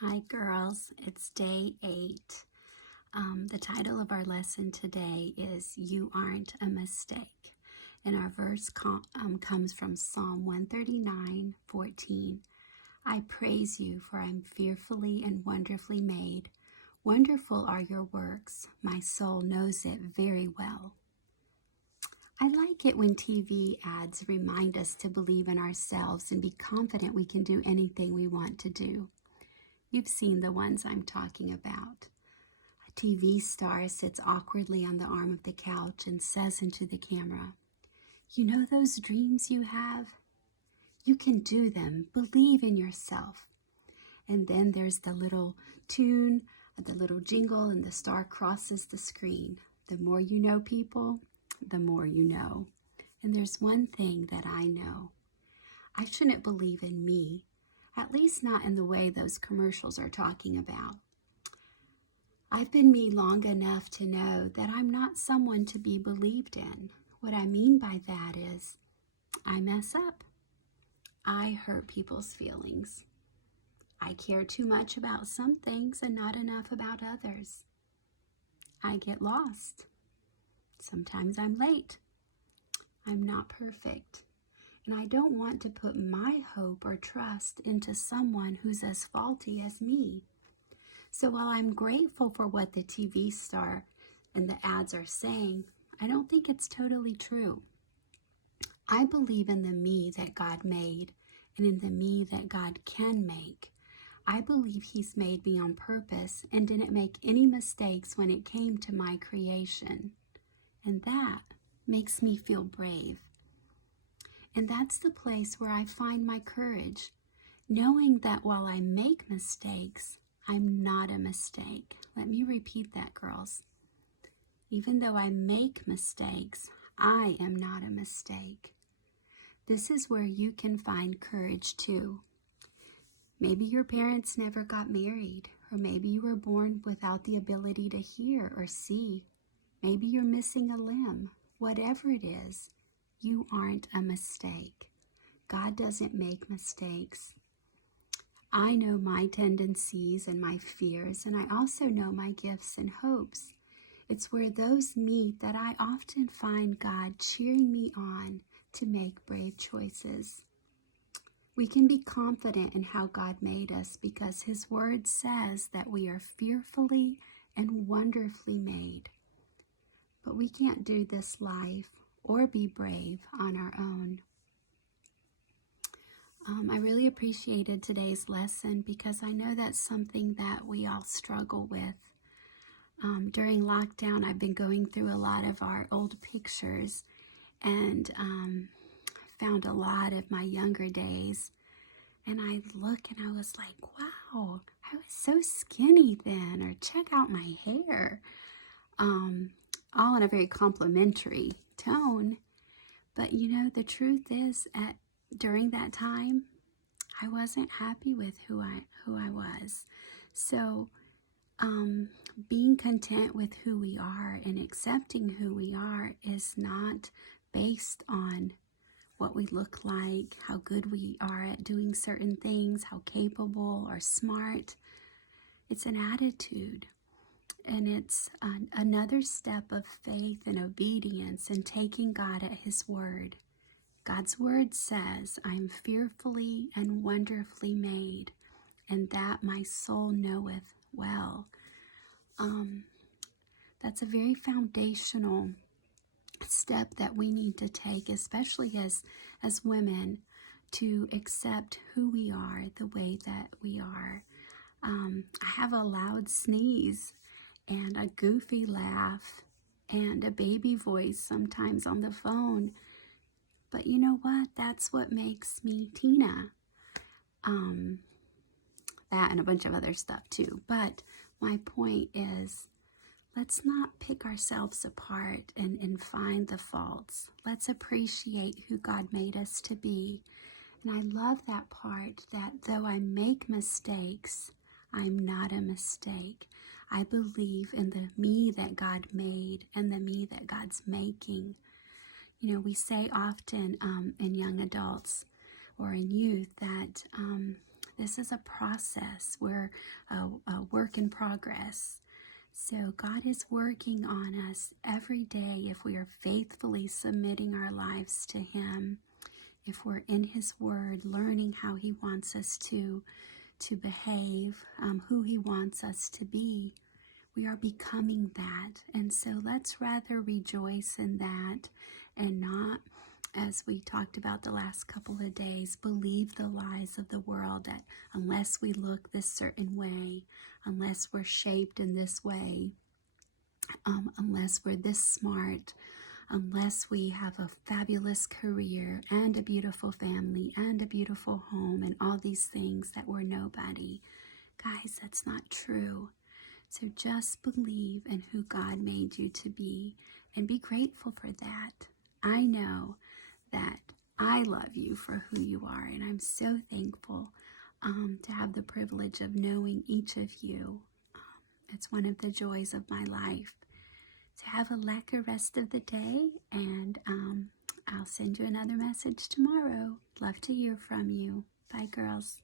Hi girls, it's day 8. The title of our lesson today is You Aren't a Mistake. And our verse comes from Psalm 139:14. I praise you, for I'm fearfully and wonderfully made. Wonderful are your works. My soul knows it very well. I like it when TV ads remind us to believe in ourselves and be confident we can do anything we want to do. You've seen the ones I'm talking about. A TV star sits awkwardly on the arm of the couch and says into the camera, "You know those dreams you have? You can do them. Believe in yourself." And then there's the little tune, the little jingle, and the star crosses the screen. The more you know, people, the more you know. And there's one thing that I know. I shouldn't believe in me, at least not in the way those commercials are talking about. I've been me long enough to know that I'm not someone to be believed in. What I mean by that is I mess up. I hurt people's feelings. I care too much about some things and not enough about others. I get lost. Sometimes I'm late. I'm not perfect. And I don't want to put my hope or trust into someone who's as faulty as me. So while I'm grateful for what the TV star and the ads are saying, I don't think it's totally true. I believe in the me that God made and in the me that God can make. I believe He's made me on purpose and didn't make any mistakes when it came to my creation. And that makes me feel brave. And that's the place where I find my courage, knowing that while I make mistakes, I'm not a mistake. Let me repeat that, girls. Even though I make mistakes, I am not a mistake. This is where you can find courage too. Maybe your parents never got married, or maybe you were born without the ability to hear or see. Maybe you're missing a limb. Whatever it is, you aren't a mistake. God doesn't make mistakes. I know my tendencies and my fears, and I also know my gifts and hopes. It's where those meet that I often find God cheering me on to make brave choices. We can be confident in how God made us because His Word says that we are fearfully and wonderfully made. But we can't do this life or be brave on our own. I really appreciated today's lesson because I know that's something that we all struggle with. During lockdown, I've been going through a lot of our old pictures and found a lot of my younger days. And I look and I was like, wow, I was so skinny then, or check out my hair. All in a very complimentary tone. But you know, the truth is during that time, I wasn't happy with who I was. So being content with who we are and accepting who we are is not based on what we look like, how good we are at doing certain things, how capable or smart. It's an attitude. And it's another step of faith and obedience and taking God at His word. God's word says, I'm fearfully and wonderfully made, and that my soul knoweth well. That's a very foundational step that we need to take, especially as women, to accept who we are the way that we are. I have a loud sneeze and a goofy laugh and a baby voice sometimes on the phone. But you know what? That's what makes me Tina. That and a bunch of other stuff too. But my point is, let's not pick ourselves apart and find the faults. Let's appreciate who God made us to be. And I love that part that though I make mistakes, I'm not a mistake. I believe in the me that God made and the me that God's making. You know, we say often in young adults or in youth that This is a process. We're a work in progress. So God is working on us every day if we are faithfully submitting our lives to Him, if we're in His Word, learning how He wants us to behave, who He wants us to be. We are becoming that. And so let's rather rejoice in that and not, as we talked about the last couple of days, believe the lies of the world that unless we look this certain way, unless we're shaped in this way, unless we're this smart, unless we have a fabulous career and a beautiful family and a beautiful home and all these things, that we're nobody. Guys, that's not true. So just believe in who God made you to be and be grateful for that. I know that I love you for who you are, and I'm so thankful to have the privilege of knowing each of you. It's one of the joys of my life. So have a lekker rest of the day, and I'll send you another message tomorrow. Love to hear from you. Bye, girls.